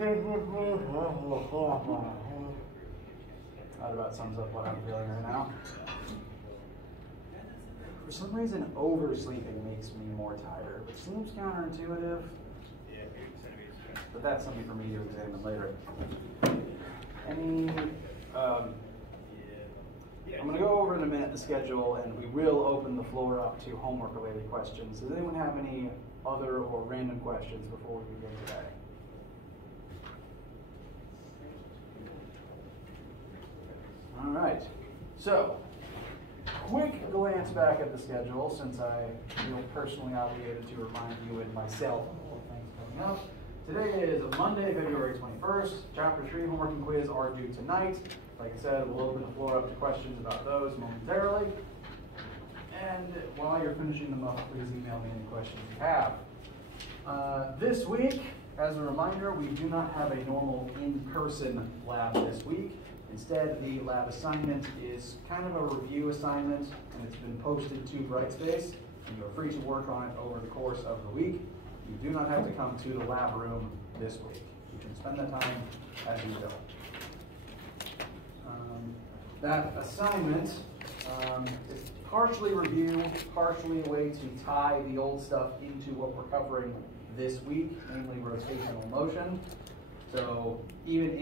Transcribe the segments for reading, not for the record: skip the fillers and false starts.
That about sums up what I'm feeling right now. For some reason, oversleeping makes me more tired, which seems counterintuitive. But that's something for me to examine later. I'm going to go over in a minute the schedule, and we will open the floor up to homework-related questions. Does anyone have any other or random questions before we begin today? All right. So, quick glance back at the schedule, since I feel personally obligated to remind you and myself of all the things coming up. Today is Monday, February 21st. Chapter 3 homework and quiz are due tonight. Like I said, we'll open the floor up to questions about those momentarily. And while you're finishing them up, please email me any questions you have. This week, as a reminder, we do not have a normal in-person lab this week. Instead, the lab assignment is kind of a review assignment, and it's been posted to Brightspace, and you're free to work on it over the course of the week. You do not have to come to the lab room this week. You can spend that time as you will. That assignment is partially review, partially a way to tie the old stuff into what we're covering this week, namely rotational motion. So even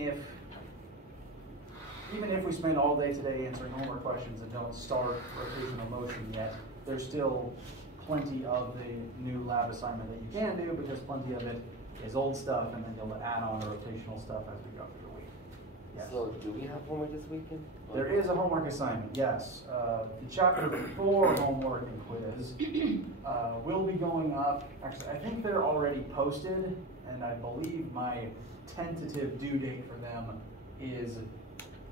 if we spend all day today answering homework questions and don't start rotational motion yet, there's still plenty of the new lab assignment that you can do, because plenty of it is old stuff, and then you'll add on the rotational stuff as we go through the week. Yes. So do we have homework this weekend? There is a homework assignment, yes. The chapter 4 homework and quiz will be going up. Actually, I think they're already posted, and I believe my tentative due date for them is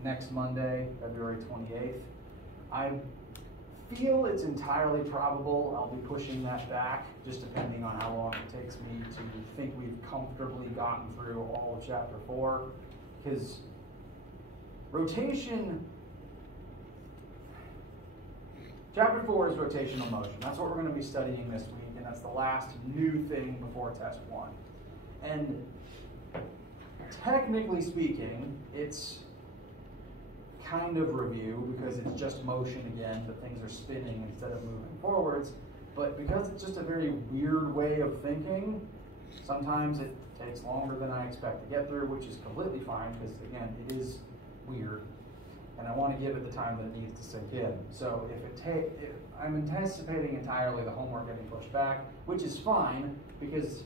next Monday, February 28th. I feel it's entirely probable I'll be pushing that back, just depending on how long it takes me to think we've comfortably gotten through all of chapter 4, because chapter 4 is rotational motion. That's what we're going to be studying this week, and that's the last new thing before test 1. And technically speaking, it's kind of review, because it's just motion again, but things are spinning instead of moving forwards. But because it's just a very weird way of thinking, sometimes it takes longer than I expect to get through, which is completely fine, because again, it is weird, and I want to give it the time that it needs to sink in. So if I'm anticipating entirely the homework getting pushed back, which is fine, because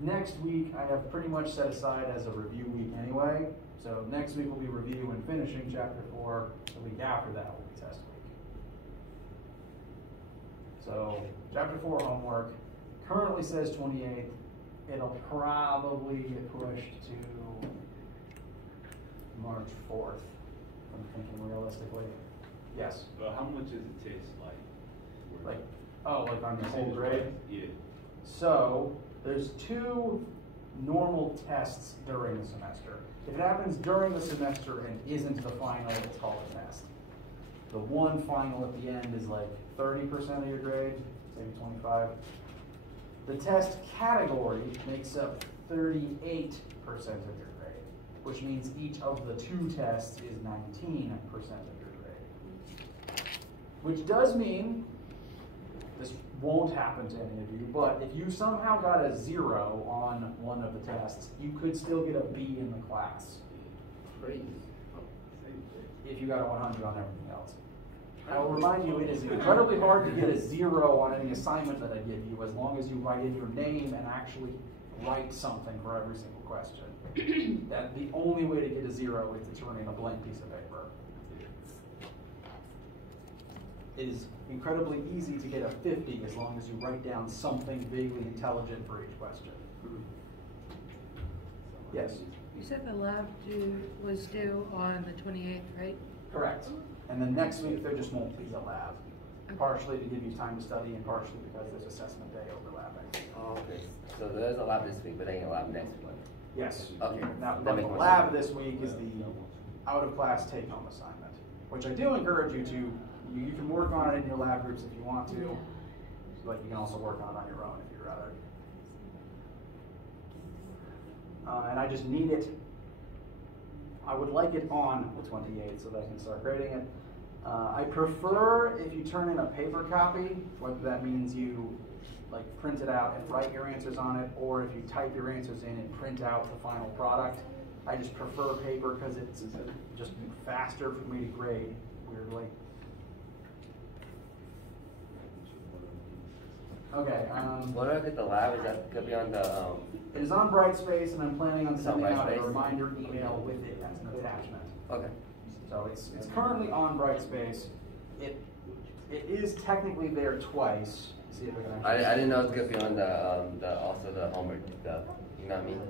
next week I have pretty much set aside as a review week anyway. So next week will be review and finishing chapter 4. The week after that will be test week. So chapter 4 homework currently says 28th. It'll probably get pushed to March 4th, I'm thinking realistically. Yes? Well, how much is the test like? Like on the whole grade? Yeah. So there's 2 normal tests during the semester. If it happens during the semester and isn't the final, it's called a test. The one final at the end is like 30% of your grade, maybe 25. The test category makes up 38% of your grade, which means each of the 2 tests is 19% of your grade. Which does mean, this won't happen to any of you, but if you somehow got a 0 on one of the tests, you could still get a B in the class. Crazy. If you got a 100 on everything else. I will remind you, it is incredibly hard to get a 0 on any assignment that I give you, as long as you write in your name and actually write something for every single question. That the only way to get a 0 is to turn in a blank piece of paper. It is incredibly easy to get a 50 as long as you write down something vaguely intelligent for each question. Yes? You said the lab was due on the 28th, right? Correct. And then next week there just won't be a lab. Partially to give you time to study, and partially because there's assessment day overlapping. Oh, okay. So there's a lab this week, but there ain't a lab next week. Yes. Okay. Now, That the makes more lab sense. this week is the out-of-class take-home assignment, which I do encourage you to. You can work on it in your lab groups if you want to, but you can also work on it on your own if you'd rather. and I just need it. I would like it on the 28th so that I can start grading it. I prefer if you turn in a paper copy, whether that means you like print it out and write your answers on it, or if you type your answers in and print out the final product. I just prefer paper because it's just faster for me to grade, weirdly. Okay. What if the lab is that could be on the? It is on Brightspace, and I'm planning on It's on sending out a Brightspace? reminder email with it as an attachment. Okay. So it's currently on Brightspace. It is technically there twice. See if I can actually. I didn't know it could be on the also the homework stuff. You know what I mean?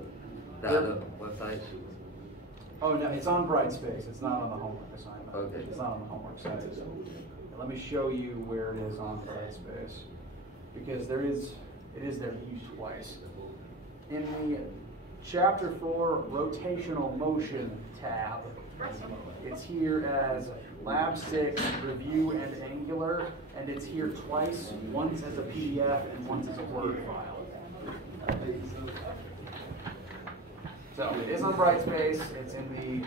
The other website. Oh no, it's on Brightspace. It's not on the homework assignment. Okay. It's not on the homework site. Let me show you where it is on Brightspace, because it is there used twice. In the Chapter 4 Rotational Motion tab, it's here as Lab 6 Review and Angular, and it's here twice, once as a PDF and once as a Word file. So it is on Brightspace. It's in the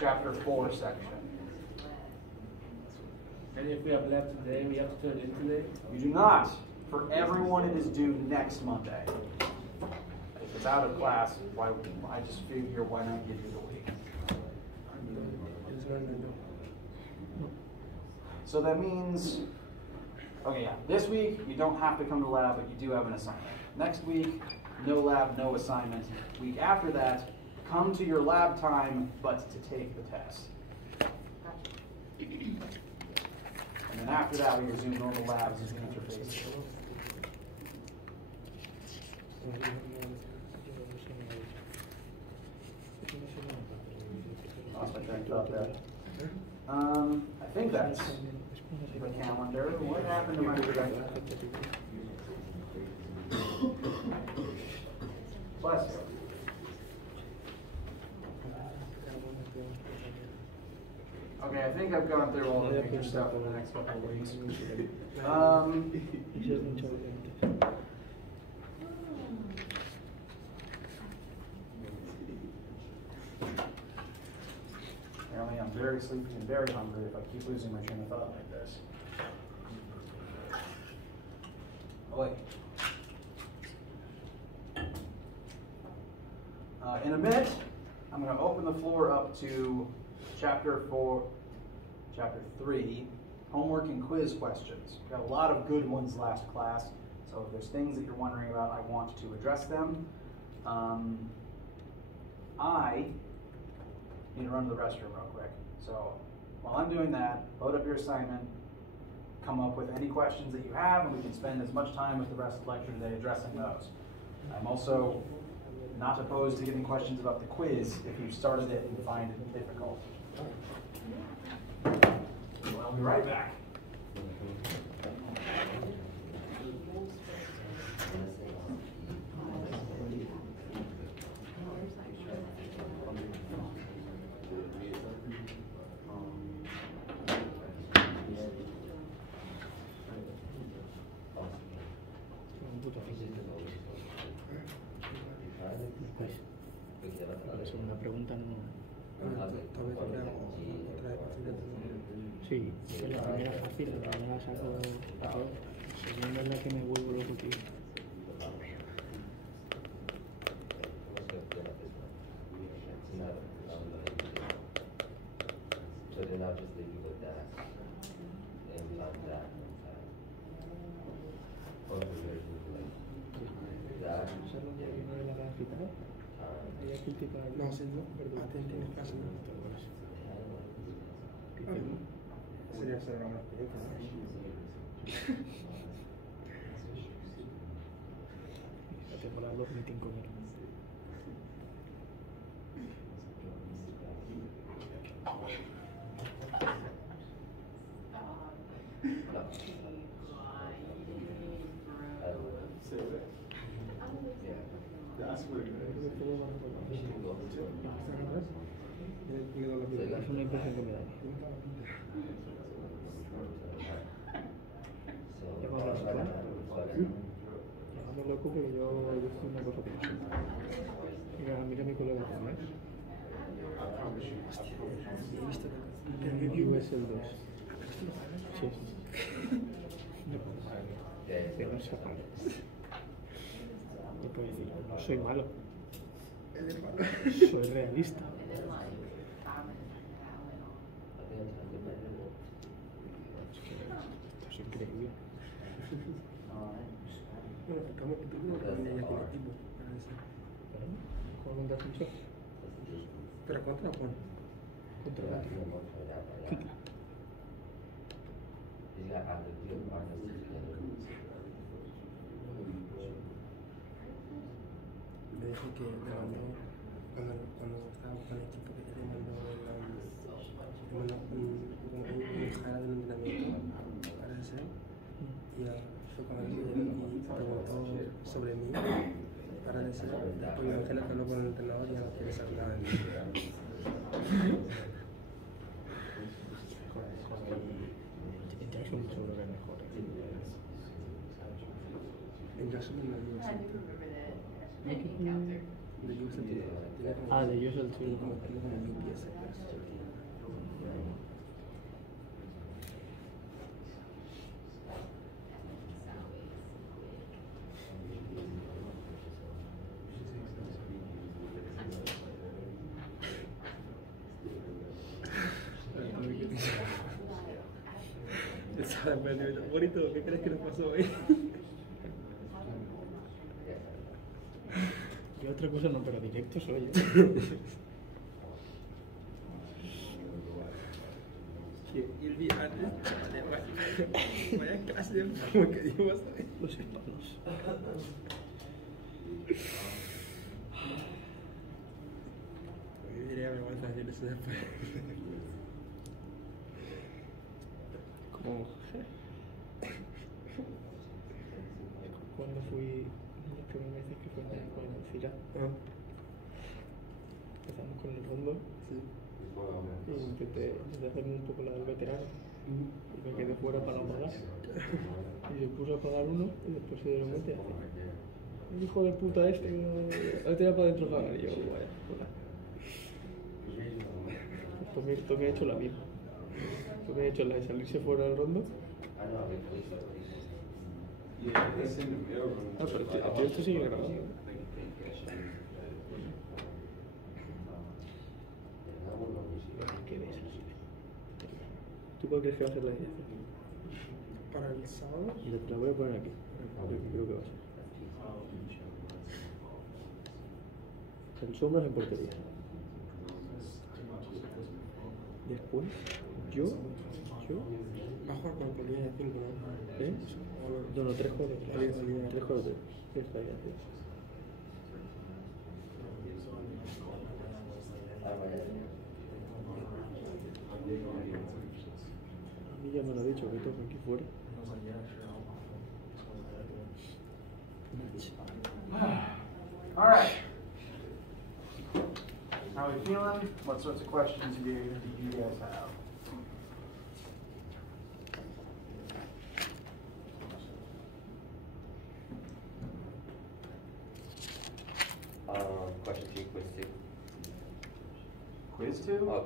Chapter 4 section. And if we have left today, we have to turn it in today? You do not. For everyone, it is due next Monday. If it's out of class, I just figure why not give you the week. So that means, okay, yeah, this week you don't have to come to lab, but you do have an assignment. Next week, no lab, no assignment. Week after that, come to your lab time, but to take the test. And then after that, we resume normal labs as interfaces. Lost my train of thought there. I think that's the calendar. What happened to my projector? Bless you. Okay, I think I've gone through all the major stuff in the next couple of weeks. Apparently I'm very sleepy and very hungry if I keep losing my train of thought like this. Oh, wait. In a minute, I'm going to open the floor up to Chapter 3, homework and quiz questions. We got a lot of good ones last class, so if there's things that you're wondering about, I want to address them. I need to run to the restroom real quick. So while I'm doing that, load up your assignment, come up with any questions that you have, and we can spend as much time with the rest of the lecture today addressing those. I'm also not opposed to getting questions about the quiz if you started it and find it difficult. Well, I'll be right back. Es una pregunta no. Sí, la primera fácil, la primera saco la segunda es la que me vuelvo loco, tío. So then I'll just leave you with that. And like that. Or that. No, sí, no, perdón. Atente en casa. Sería hacer una tengo las 2:25 minutos. That's what it is. Es una impresión que me da. Llamando loco porque yo estoy una cosa que no sé. mira mi colega japonés. He visto U es el 2. Sí. Pero no se apaga. Y puedo decir, no soy malo. Soy realista. Esto es increíble. Bueno, acabamos que tú no también ya tiene equipo. ¿Cómo contas mucho? Pero contra la pone. Contra la Me dijo que le mandó, cuando estábamos con el equipo, que le mandó un jara de un entrenamiento, parece ser. Y fue con él y preguntó sobre mí, para decir, después yo Ángela que habló con el entrenador y ya no quiere saber nada de mí. Ya son seguro que mejores. En Jacksonville no digo así. De Houston tiene como... Ah, de Houston, sí. Tiene como 1000 pies. Estaba perdido. Bonito, ¿qué crees que nos pasó hoy? Yo otra cosa no, pero directo soy. Y el viernes, vaya clase de como que dimos hoy. Los hispanos. Me daría vergüenza decir eso después. Como cuando fui las primeras veces que fui con el CIRA, empezamos con el fondo y intenté hacerme un poco la del veterano y me quedé fuera para apagar y se puso a apagar uno y después se dieron cuenta y así, el hijo de puta este lo tenía para adentro apagar y yo, vaya, hola. Esto me ha hecho la misma. Esto me ha hecho la de salirse fuera del rondo. Ah, pero a ti esto sigue grabando. Qué desastre. ¿Tú cuál crees que va a ser la dirección? Para el sábado. Mira, te la voy a poner aquí. Creo que va a ser. El sombras en portería. Después, yo. Va a jugar con línea de 5, ¿no? ¿Eh? No, 3 jugadores. 3 jugadores. Está bien, tío. A mí ya me lo ha dicho que toca aquí fuera. All right. How are we feeling? What sorts of questions do you guys have? Question 2, quiz 2. Quiz 2? Oh,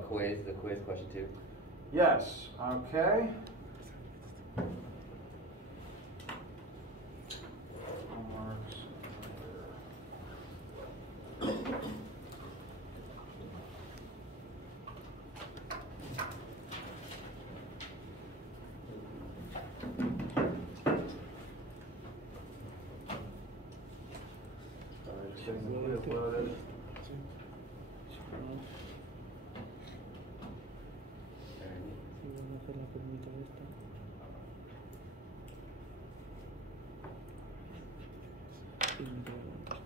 the quiz, question 2. Yes. Okay.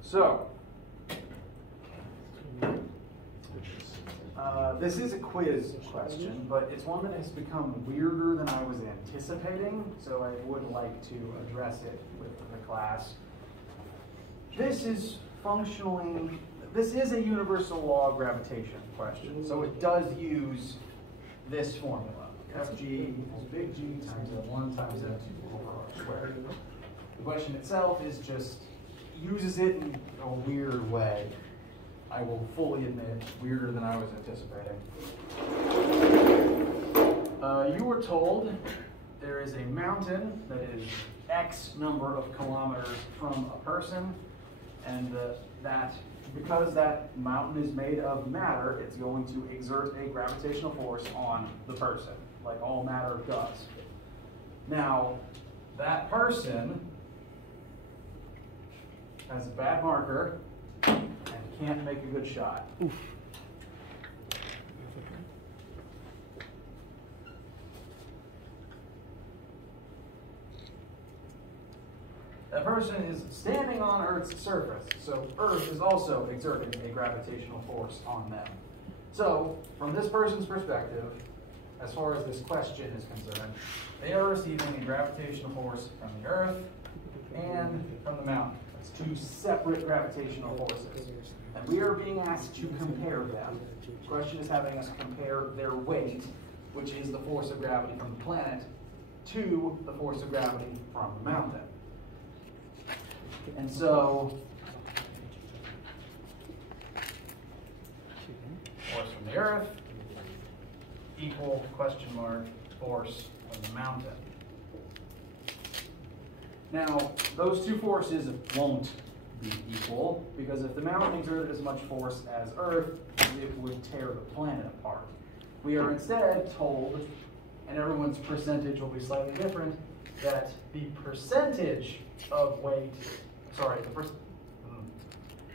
So, this is a quiz question, but it's one that has become weirder than I was anticipating, so I would like to address it with the class. This is a universal law of gravitation question, so it does use this formula. Fg equals big G times F1 times F2 over R squared. The question itself is just uses it in a weird way. I will fully admit, weirder than I was anticipating. You were told there is a mountain that is X number of kilometers from a person, and that because that mountain is made of matter, it's going to exert a gravitational force on the person, like all matter does. Now, that person has a bad marker and can't make a good shot. Oof. That person is standing on Earth's surface, so Earth is also exerting a gravitational force on them. So, from this person's perspective, as far as this question is concerned, they are receiving a gravitational force from the Earth and from the mountain. That's two separate gravitational forces. And we are being asked to compare them. The question is having us compare their weight, which is the force of gravity from the planet, to the force of gravity from the mountain. And so, force from the Earth equal question mark force from the mountain. Now, those two forces won't be equal, because if the mountain exerted as much force as Earth, it would tear the planet apart. We are instead told, and everyone's percentage will be slightly different, that the percentage of weight,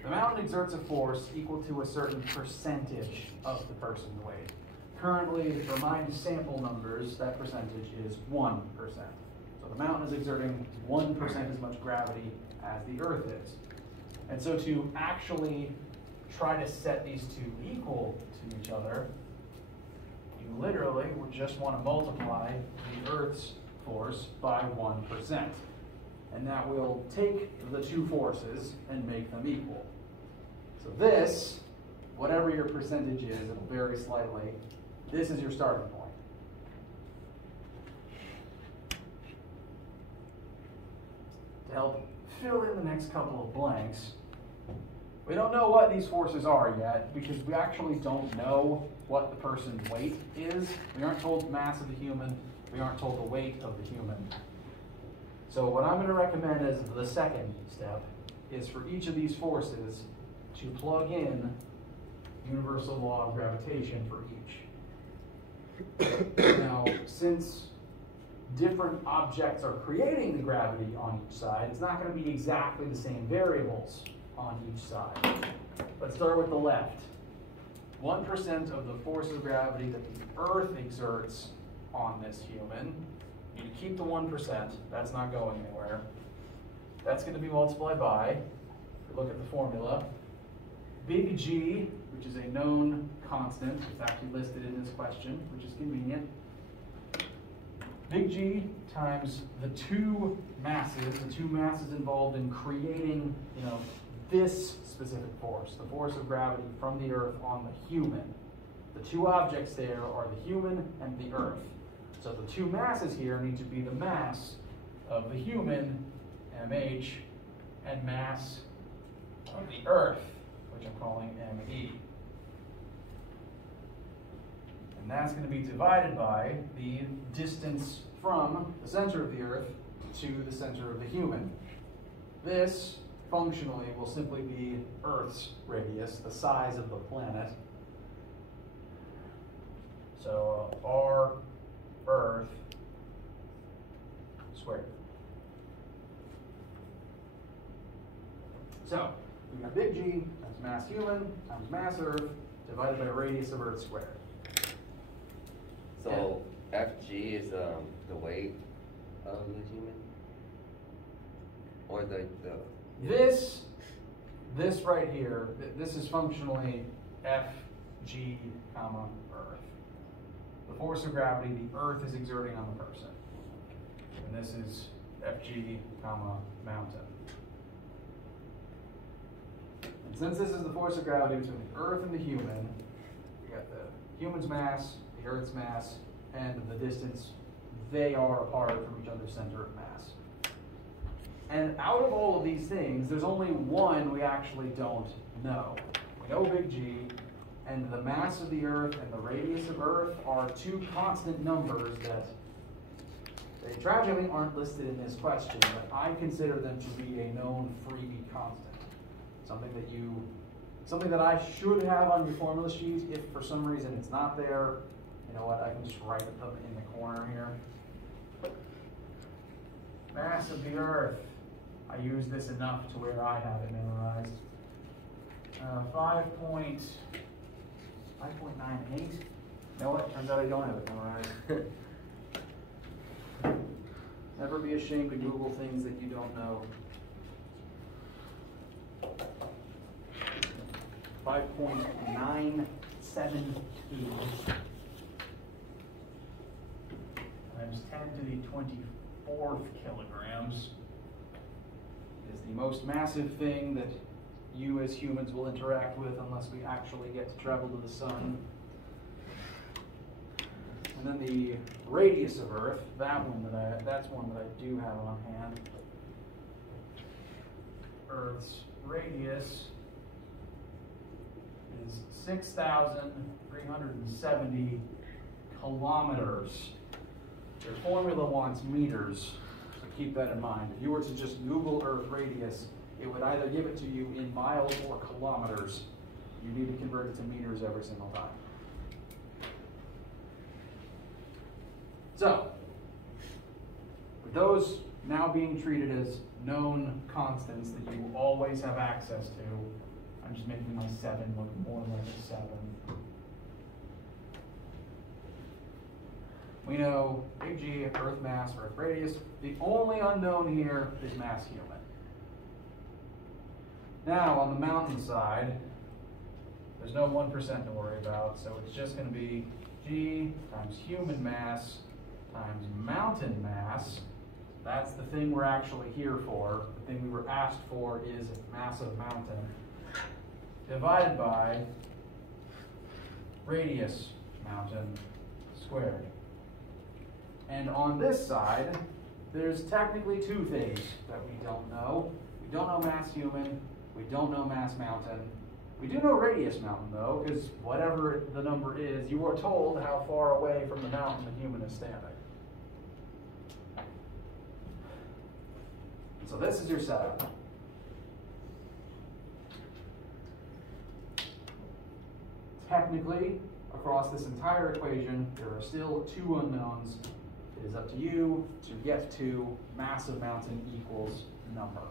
the mountain exerts a force equal to a certain percentage of the person's weight. Currently, for my sample numbers, that percentage is 1%. So the mountain is exerting 1% as much gravity as the Earth is. And so to actually try to set these two equal to each other, you literally would just want to multiply the Earth's force by 1%. And that will take the two forces and make them equal. So this, whatever your percentage is, it'll vary slightly, this is your starting point. To help fill in the next couple of blanks, we don't know what these forces are yet, because we actually don't know what the person's weight is. We aren't told the mass of the human, we aren't told the weight of the human. So what I'm going to recommend as the second step is for each of these forces to plug in universal law of gravitation for each. Now, since different objects are creating the gravity on each side, it's not going to be exactly the same variables on each side. Let's start with the left. 1% of the force of gravity that the Earth exerts on this human. You keep the 1%, that's not going anywhere. That's going to be multiplied by, if you look at the formula, big G, which is a known constant, it's actually listed in this question, which is convenient. Big G times the two masses involved in creating, this specific force, the force of gravity from the Earth on the human. The two objects there are the human and the Earth. So the two masses here need to be the mass of the human, mH, and mass of the Earth, which I'm calling me. And that's going to be divided by the distance from the center of the Earth to the center of the human. This, functionally, will simply be Earth's radius, the size of the planet. So R Earth squared. So we got big G times mass human times mass Earth divided by radius of Earth squared. So Fg is the weight of the human, or the this right here. This is functionally Fg, Earth. The force of gravity the Earth is exerting on the person. And this is Fg, mountain. And since this is the force of gravity between the Earth and the human, we got the human's mass, the Earth's mass, and the distance they are apart from each other's center of mass. And out of all of these things, there's only one we actually don't know. we know big G, and the mass of the Earth and the radius of Earth are two constant numbers that they tragically aren't listed in this question, but I consider them to be a known freebie constant. Something that I should have on your formula sheet. If for some reason it's not there, you know what, I can just write them in the corner here. Mass of the Earth. I use this enough to where I have it memorized. 5.98. You know what? Turns out I don't have it memorized. Never be ashamed to Google things that you don't know. 5.972 times 10 to the 24th kilograms is the most massive thing that you as humans will interact with unless we actually get to travel to the sun. And then the radius of Earth, that's one that I do have on hand. Earth's radius is 6,370 kilometers. Your formula wants meters, so keep that in mind. If you were to just Google Earth radius, it would either give it to you in miles or kilometers. You need to convert it to meters every single time. So, with those now being treated as known constants that you always have access to, I'm just making my 7 look more like a 7. We know big G, Earth mass, Earth radius. The only unknown here is mass human. Now, on the mountain side, there's no 1% to worry about, so it's just going to be G times human mass times mountain mass. That's the thing we're actually here for. The thing we were asked for is mass of mountain, divided by radius mountain squared. And on this side, there's technically two things that we don't know. We don't know mass human, we don't know mass mountain. We do know radius mountain though, because whatever the number is, you are told how far away from the mountain the human is standing. So this is your setup. Technically, across this entire equation, there are still two unknowns. It is up to you to get to mass of mountain equals number.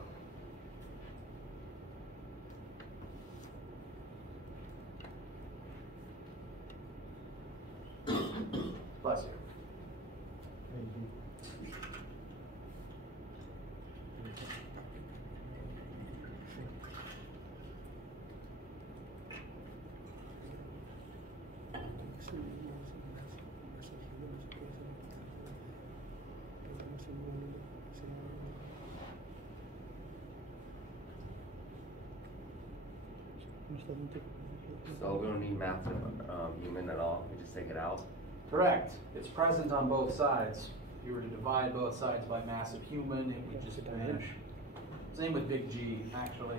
Bless you. Thank you. So we don't need mass of human at all. We just take it out. Correct. It's present on both sides. If you were to divide both sides by mass of human, it would just vanish. Same with big G, actually.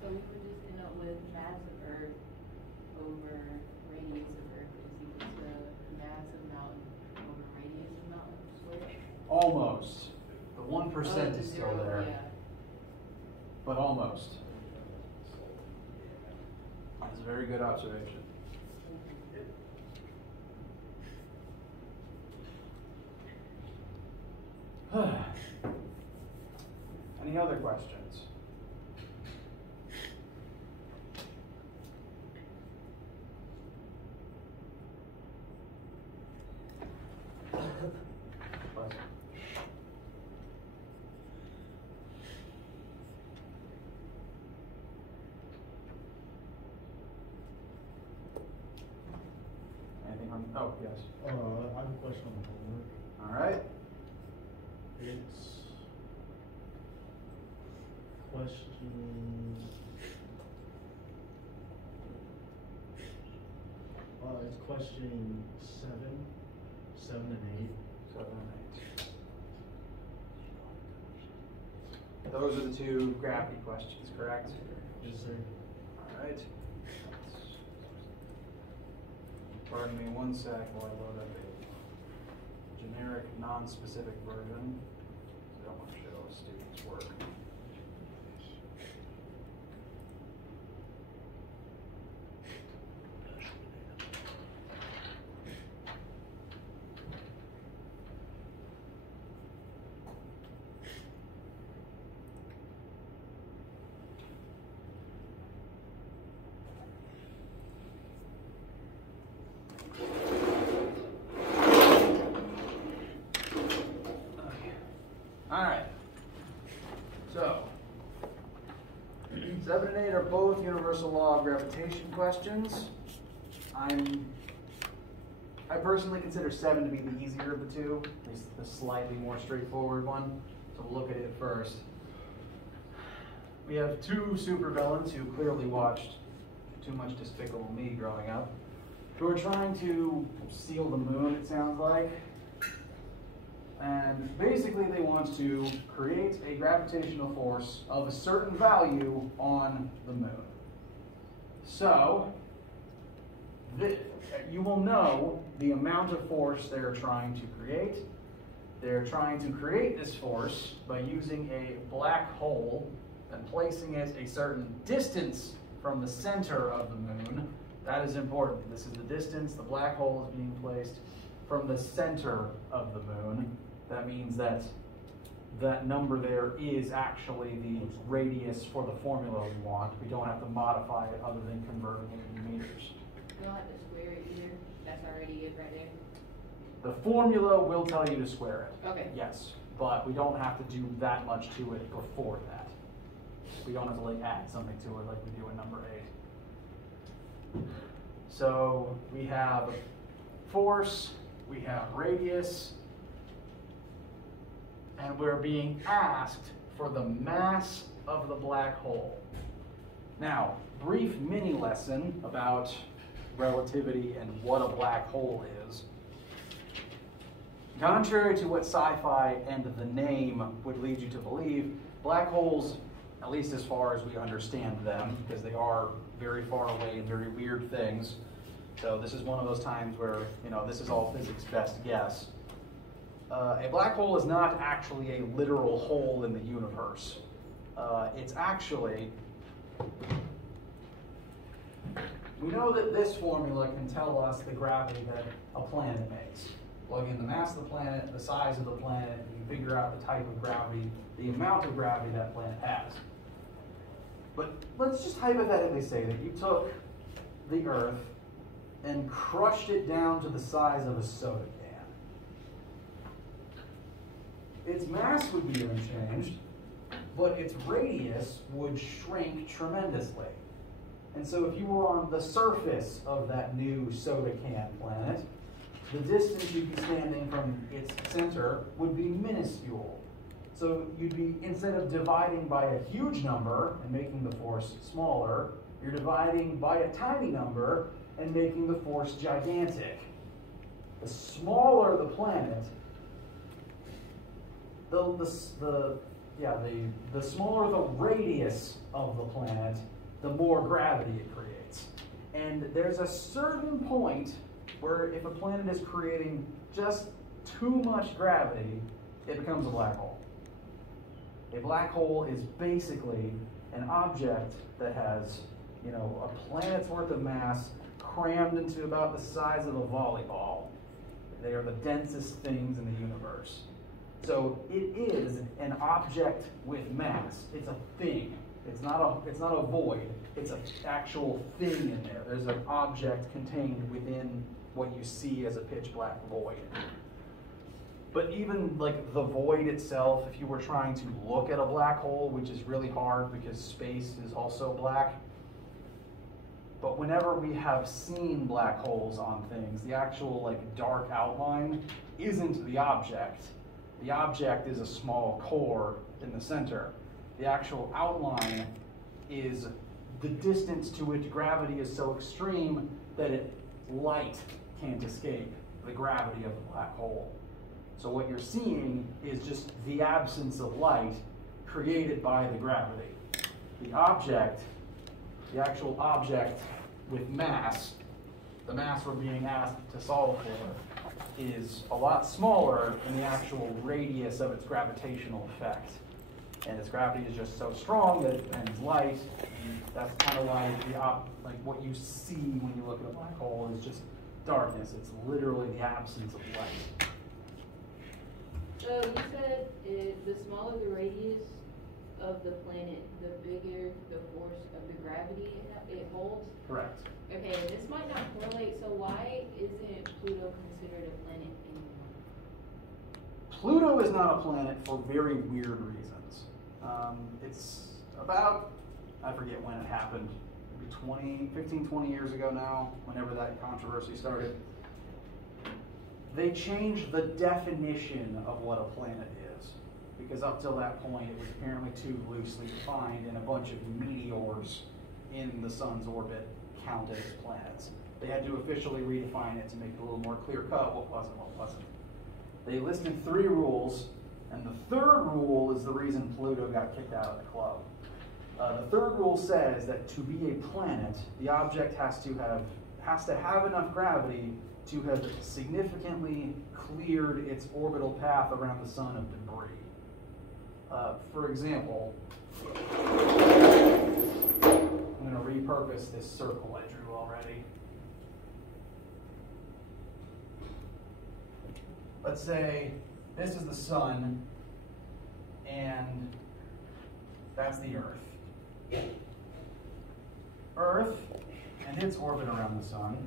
So we would just end up with mass of Earth over radius of Earth is equal to mass of mountain over radius of mountain squared? Almost. The 1% is still there, Yeah. but almost. That's a very good observation. Any other questions? Anything on? Oh, yes. I have a question on the homework. All right. It's question. It's question 7, 7 and 8. 7 and 8. those are the two gravity questions, correct? Yes, sir. All right. Pardon me one sec while I load up a generic, non-specific version. I don't want to show students' work. All right. So, 7 and 8 are both universal law of gravitation questions. I personally consider 7 to be the easier of the two, at least the slightly more straightforward one. So we'll look at it first. We have two supervillains who clearly watched Too Much Despicable Me growing up, who are trying to steal the moon, it sounds like. And basically they want to create a gravitational force of a certain value on the moon. So, you will know the amount of force they're trying to create. They're trying to create this force by using a black hole and placing it a certain distance from the center of the moon. That is important. This is the distance the black hole is being placed from the center of the moon. That means that that number there is actually the radius for the formula we want. We don't have to modify it other than converting it into meters. We don't have to square it either. That's already it right there. The formula will tell you to square it. Okay. Yes, but we don't have to do that much to it before that. We don't have to like add something to it like we do in number 8. So we have force, we have radius, and we're being asked for the mass of the black hole. Now, brief mini lesson about relativity and what a black hole is. Contrary to what sci-fi and the name would lead you to believe, black holes, at least as far as we understand them, because they are very far away and very weird things. So this is one of those times where, this is all physics best guess. A black hole is not actually a literal hole in the universe. It's actually, we know that this formula can tell us the gravity that a planet makes. Plug in the mass of the planet, the size of the planet, and you figure out the type of gravity, the amount of gravity that planet has. But let's just hypothetically say that you took the Earth and crushed it down to the size of a soda can. Its mass would be unchanged, but its radius would shrink tremendously. And so if you were on the surface of that new soda can planet, the distance you'd be standing from its center would be minuscule. So you'd be, instead of dividing by a huge number and making the force smaller, you're dividing by a tiny number and making the force gigantic. The smaller the planet, the smaller the radius of the planet, the more gravity it creates. And there's a certain point where if a planet is creating just too much gravity, it becomes a black hole. A black hole is basically an object that has, a planet's worth of mass crammed into about the size of a volleyball. They are the densest things in the universe. So it is an object with mass. It's a thing. It's not a void. It's an actual thing in there. There's an object contained within what you see as a pitch black void. But even like the void itself, if you were trying to look at a black hole, which is really hard because space is also black, but whenever we have seen black holes on things, the actual like dark outline isn't the object. The object is a small core in the center. The actual outline is the distance to which gravity is so extreme that light can't escape the gravity of the black hole. So what you're seeing is just the absence of light created by the gravity. The object, the actual object with mass, the mass we're being asked to solve for, is a lot smaller than the actual radius of its gravitational effect. And its gravity is just so strong that it bends light. And that's kind of why like what you see when you look at a black hole is just darkness. It's literally the absence of light. So you said the smaller the radius of the planet, the bigger the force of the gravity it holds? Correct. Okay, this might not correlate, so why isn't Pluto considered a planet anymore? Pluto is not a planet for very weird reasons. It's about, I forget when it happened, maybe 15, 20 years ago now, whenever that controversy started. They changed the definition of what a planet is, because up till that point it was apparently too loosely defined, and a bunch of meteors in the sun's orbit counted as planets. They had to officially redefine it to make it a little more clear-cut what was and what wasn't. They listed 3 rules, and the 3rd rule is the reason Pluto got kicked out of the club. The 3rd rule says that to be a planet, the object has to have enough gravity to have significantly cleared its orbital path around the sun of debris. For example, I'm going to repurpose this circle I drew already. Let's say this is the sun, and that's the Earth. Earth and its orbit around the sun,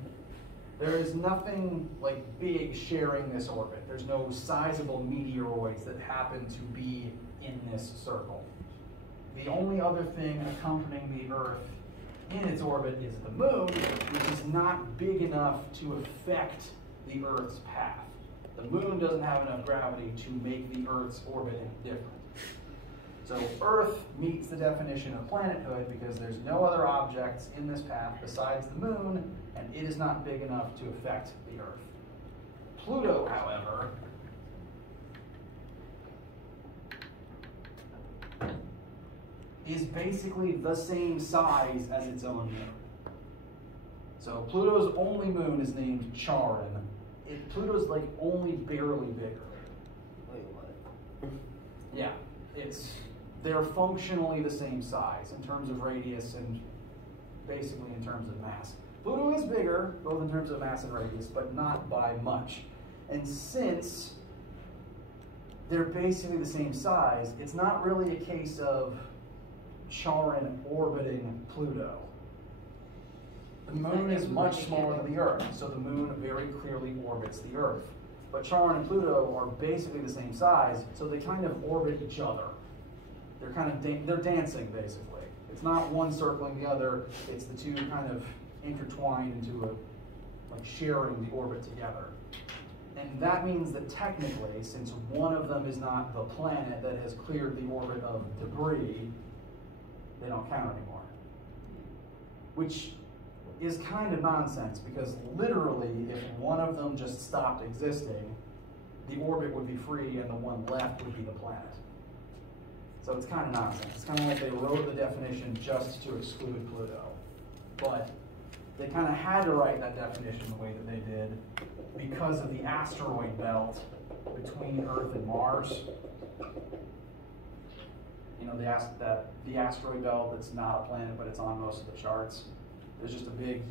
there is nothing like big sharing this orbit. There's no sizable meteoroids that happen to be in this circle. The only other thing accompanying the Earth in its orbit is the moon, which is not big enough to affect the Earth's path. The moon doesn't have enough gravity to make the Earth's orbit any different. So Earth meets the definition of planethood because there's no other objects in this path besides the moon, and it is not big enough to affect the Earth. Pluto, however, is basically the same size as its own moon. So Pluto's only moon is named Ch3. Pluto's like only barely bigger. Wait, what? Yeah, they're functionally the same size in terms of radius and basically in terms of mass. Pluto is bigger, both in terms of mass and radius, but not by much. And since they're basically the same size, it's not really a case of Ch3 orbiting Pluto. The moon is much smaller than the Earth, so the moon very clearly orbits the Earth. But Ch3 and Pluto are basically the same size, so they kind of orbit each other. They're dancing, basically. It's not one circling the other, it's the two kind of intertwined into like sharing the orbit together. And that means that technically, since one of them is not the planet that has cleared the orbit of debris, they don't count anymore. Which is kind of nonsense, because literally, if one of them just stopped existing, the orbit would be free and the one left would be the planet. So it's kind of nonsense. It's kind of like they wrote the definition just to exclude Pluto. But they kind of had to write that definition the way that they did because of the asteroid belt between Earth and Mars. You know, the asteroid belt that's not a planet, but it's on most of the charts. There's just a big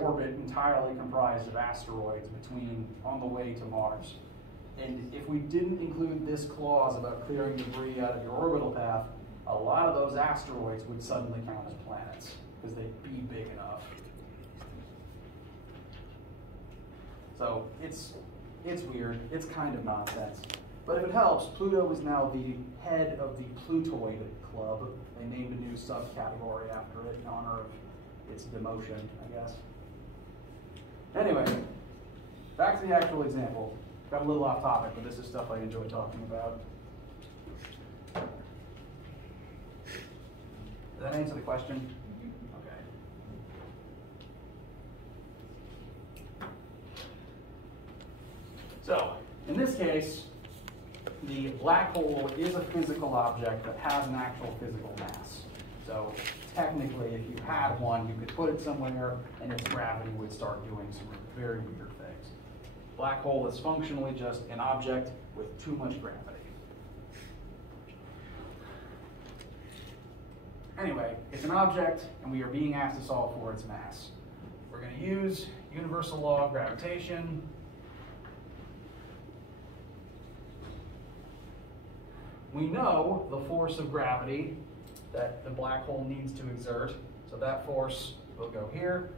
orbit entirely comprised of asteroids on the way to Mars. And if we didn't include this clause about clearing debris out of your orbital path, a lot of those asteroids would suddenly count as planets because they'd be big enough. So it's weird. It's kind of nonsense. But if it helps, Pluto is now the head of the Plutoid Club. They named a new subcategory after it in honor of its demotion, I guess. Anyway, back to the actual example. Got a little off topic, but this is stuff I enjoy talking about. Does that answer the question? Okay. So, in this case, the black hole is a physical object that has an actual physical mass. So technically, if you had one, you could put it somewhere and its gravity would start doing some very weird things. Black hole is functionally just an object with too much gravity. Anyway, it's an object and we are being asked to solve for its mass. We're going to use universal law of gravitation. We know the force of gravity that the black hole needs to exert, so that force will go here.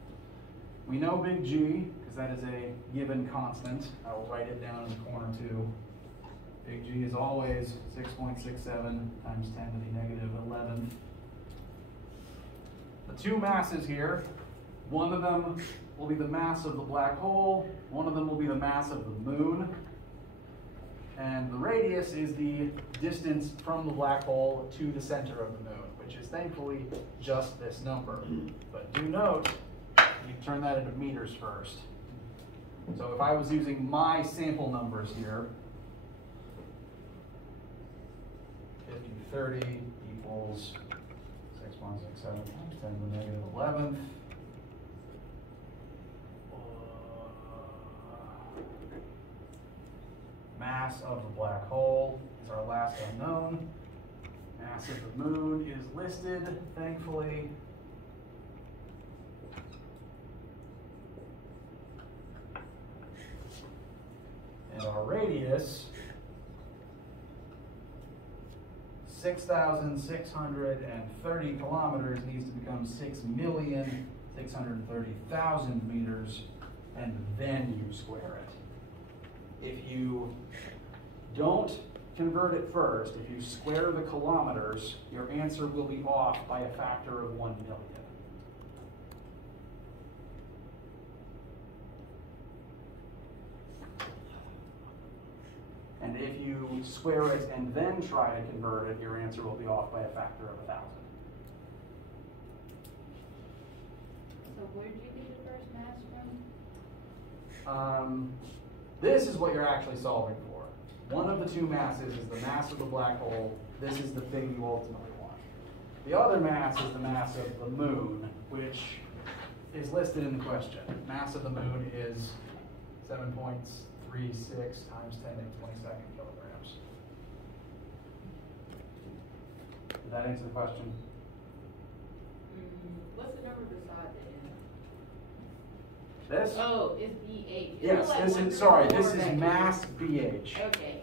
We know big G, because that is a given constant. I will write it down in the corner too. Big G is always 6.67 times 10 to the negative 11th. The two masses here, one of them will be the mass of the black hole, one of them will be the mass of the moon, and the radius is the distance from the black hole to the center of the moon, which is thankfully just this number. But do note, you turn that into meters first. So if I was using my sample numbers here, 5030 equals 6.67 times 10 to the negative 11th. Mass of the black hole is our last unknown. Mass of the moon is listed, thankfully. And our radius, 6,630 kilometers, needs to become 6,630,000 meters, and then you square it. If you don't convert it first, if you square the kilometers, your answer will be off by a factor of 1 million. And if you square it and then try to convert it, your answer will be off by a factor of 1,000. So where did you get your first mass from? This is what you're actually solving for. One of the two masses is the mass of the black hole. This is the thing you ultimately want. The other mass is the mass of the moon, which is listed in the question. Mass of the moon is 7.36 times 10 to the 22nd kilograms. Did that answer the question? What's the number beside that? This? Oh, it's BH. Yes, like this one is, sorry, through this four is back mass here. BH. Okay, okay.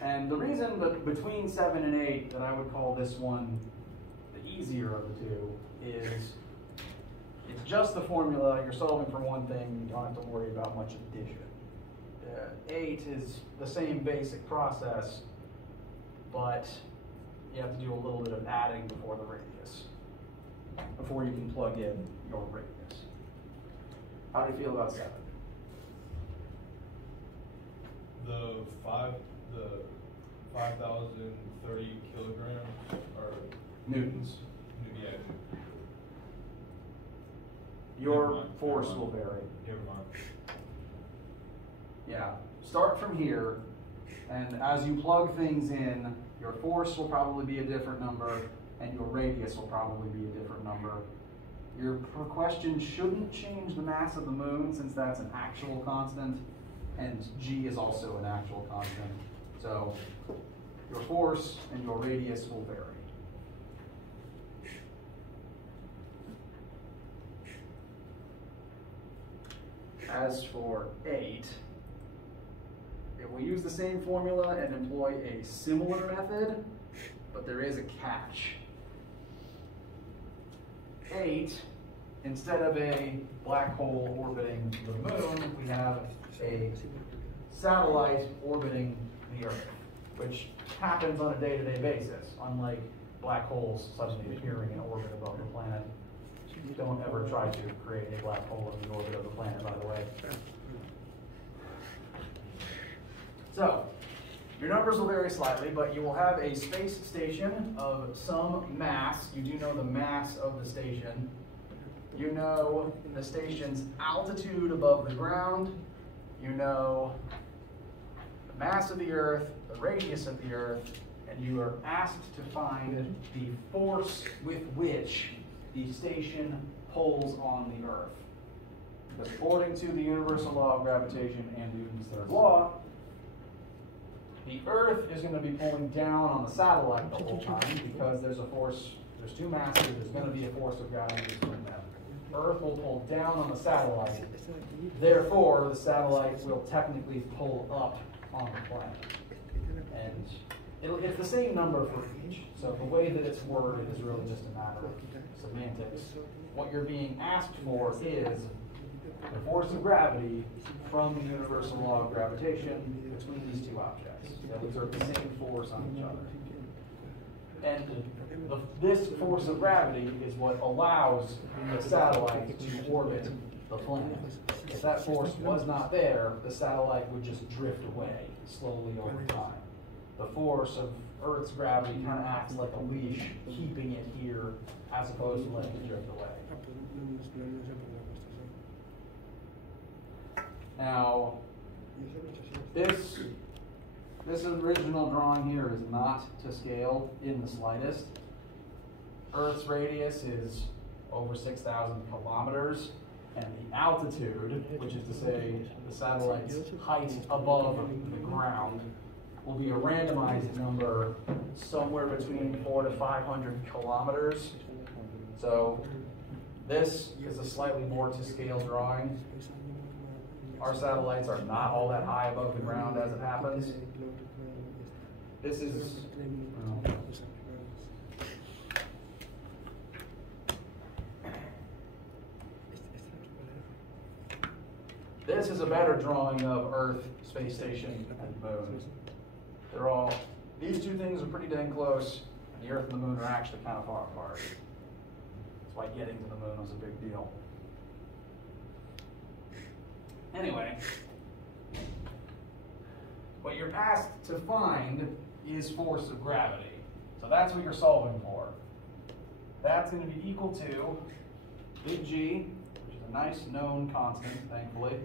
And the reason that between 7 and 8 that I would call this one the easier of the two is it's just the formula. You're solving for one thing. You don't have to worry about much addition. 8 is the same basic process, but you have to do a little bit of adding before the radius, before you can plug in your radius. How do you feel about 7? The 5,030 kilograms or Newtons. yeah. Your force will vary. Never mind. Yeah, start from here, and as you plug things in, your force will probably be a different number, and your radius will probably be a different number. Your question shouldn't change the mass of the moon, since that's an actual constant, and G is also an actual constant. So your force and your radius will vary. As for 8, if we use the same formula and employ a similar method, but there is a catch. 8, instead of a black hole orbiting the moon, we have a satellite orbiting the Earth, which happens on a day-to-day basis, unlike black holes suddenly appearing in orbit above the planet. Don't ever try to create a black hole in the orbit of the planet, by the way. So, your numbers will vary slightly, but you will have a space station of some mass. You do know the mass of the station. You know the station's altitude above the ground. You know the mass of the Earth, the radius of the Earth, and you are asked to find the force with which the station pulls on the Earth. Because according to the universal law of gravitation and Newton's third law, the Earth is going to be pulling down on the satellite the whole time because there's a force, there's two masses, there's going to be a force of gravity between them. Earth will pull down on the satellite, therefore the satellite will technically pull up on the planet. And it's the same number for each, so the way that it's worded is really just a matter of semantics. What you're being asked for is the force of gravity from the universal law of gravitation between these two objects. They'll exert the same force on each other. And this force of gravity is what allows the satellite to orbit the planet. If that force was not there, the satellite would just drift away slowly over time. The force of Earth's gravity kind of acts like a leash, keeping it here as opposed to letting it drift away. Now, this original drawing here is not to scale in the slightest. Earth's radius is over 6,000 kilometers, and the altitude, which is to say the satellite's height above the ground, will be a randomized number somewhere between 400 to 500 kilometers. So this is a slightly more to scale drawing. Our satellites are not all that high above the ground as it happens. This is this is a better drawing of Earth, space station, and moon. They're all, these two things are pretty dang close, and the Earth and the moon are actually kind of far apart. That's why getting to the moon was a big deal. Anyway, what you're asked to find is force of gravity. So that's what you're solving for. That's going to be equal to big G, which is a nice known constant, thankfully,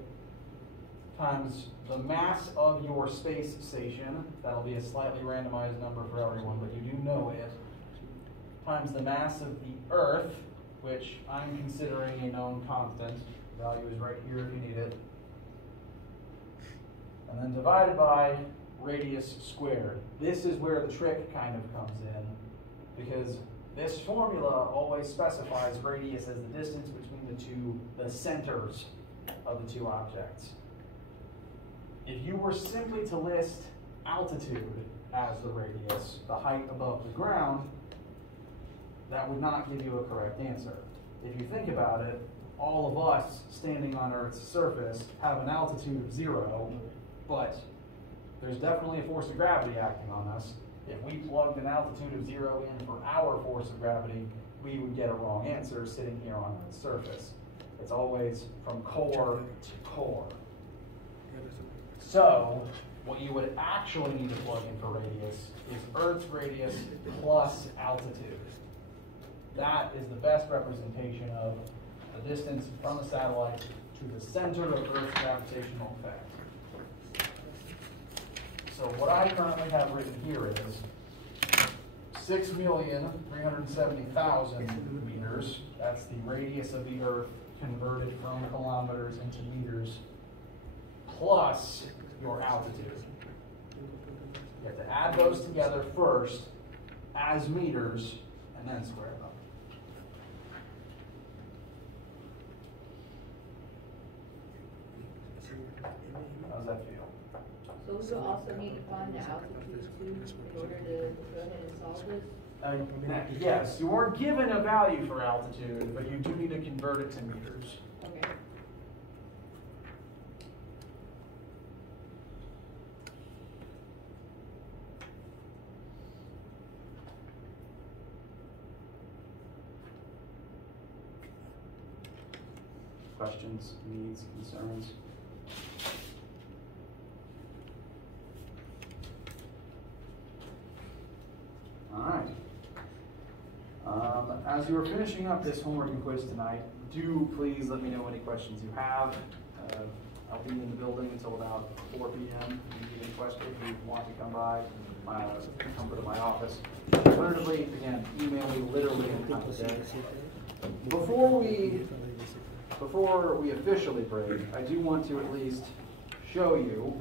times the mass of your space station. That'll be a slightly randomized number for everyone, but you do know it, times the mass of the Earth, which I'm considering a known constant. The value is right here if you need it. And then divided by radius squared. This is where the trick kind of comes in, because this formula always specifies radius as the distance between the centers of the two objects. If you were simply to list altitude as the radius, the height above the ground, that would not give you a correct answer. If you think about it, all of us standing on Earth's surface have an altitude of 0, but there's definitely a force of gravity acting on us. If we plugged an altitude of 0 in for our force of gravity, we would get a wrong answer sitting here on Earth's surface. It's always from core to core. So, what you would actually need to plug in for radius is Earth's radius plus altitude. That is the best representation of the distance from the satellite to the center of Earth's gravitational effect. So what I currently have written here is 6,370,000 meters. That's the radius of the Earth converted from kilometers into meters, plus your altitude. You have to add those together first as meters and then square them. How does that feel? So we will also need to find the altitude too in order to go ahead and solve this? Yes, you are given a value for altitude, but you do need to convert it to meters. Okay. Questions, needs, concerns? you are finishing up this homework and quiz tonight, do please let me know any questions you have. I'll be in the building until about 4 p.m. If you have any questions, if you want to come by, come to my office. Alternatively, again, email me literally any time of day. Before we officially break, I do want to at least show you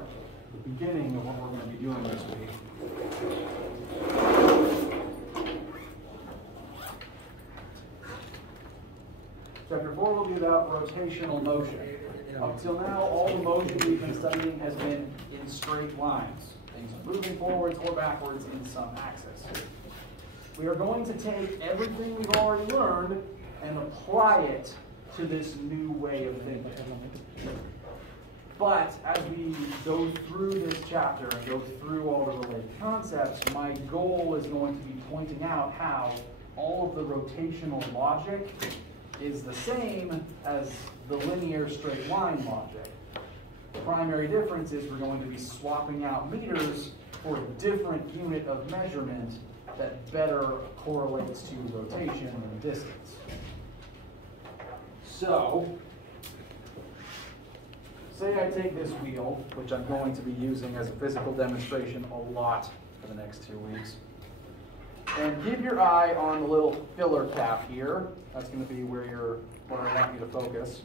the beginning of what we're going to be doing this week. Chapter 4 will be about rotational motion. Up till now, all the motion we've been studying has been in straight lines, things moving forwards or backwards in some axis. We are going to take everything we've already learned and apply it to this new way of thinking. But as we go through this chapter and go through all the related concepts, my goal is going to be pointing out how all of the rotational logic is the same as the linear straight line logic. The primary difference is we're going to be swapping out meters for a different unit of measurement that better correlates to rotation and distance. So, say I take this wheel, which I'm going to be using as a physical demonstration a lot for the next 2 weeks, and keep your eye on the little filler cap here. That's going to be where I want you to focus.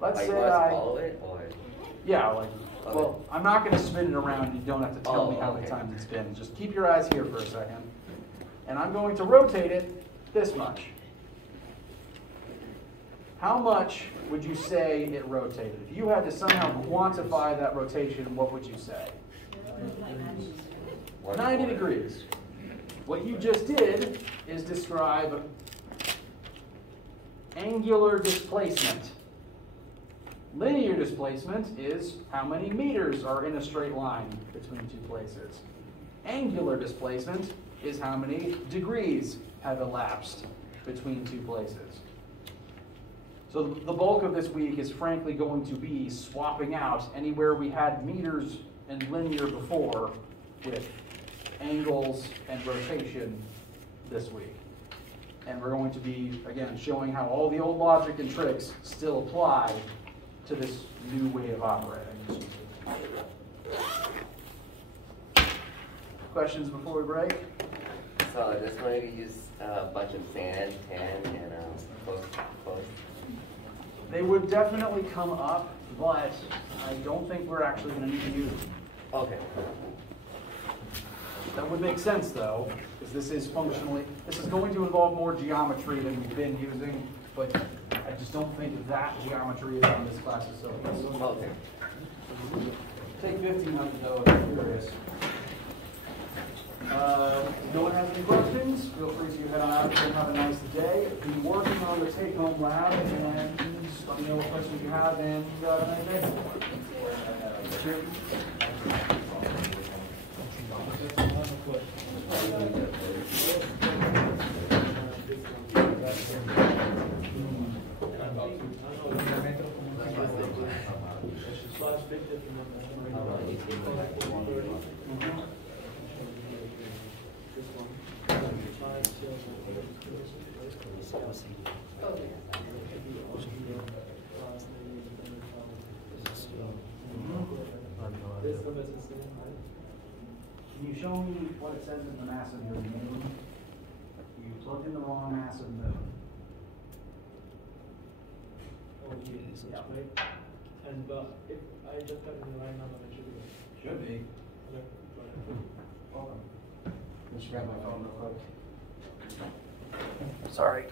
Let's Like, say follow it, or? Yeah, like, Okay. well, I'm not going to spin it around. You don't have to tell me how many okay. times it spins. Just keep your eyes here for a second. And I'm going to rotate it this much. How much would you say it rotated? If you had to somehow quantify that rotation, what would you say? 90 degrees. What you just did is describe angular displacement. Linear displacement is how many meters are in a straight line between two places. Angular displacement is how many degrees have elapsed between two places. So the bulk of this week is frankly going to be swapping out anywhere we had meters and linear before with angles and rotation this week. And we're going to be, again, showing how all the old logic and tricks still apply to this new way of operating. Questions before we break? So this one you use a bunch of sand, tan, and close. They would definitely come up, but I don't think we're actually going to need to use them. Okay. That would make sense though, because this is going to involve more geometry than we've been using, but I just don't think that geometry is on this class's syllabus. Okay. Take 1500 though if you're curious. If no one has any questions, feel free to head on out and have a nice day. Be working on the take-home lab, and just let me know what questions you have, and have a nice day. Can you show me what it says in the mass of your moon? You plugged in the wrong mass of moon. Yeah. And if I just got in the right number, it should be good. Should be. Okay. Welcome. Let's grab my phone real quick. Sorry.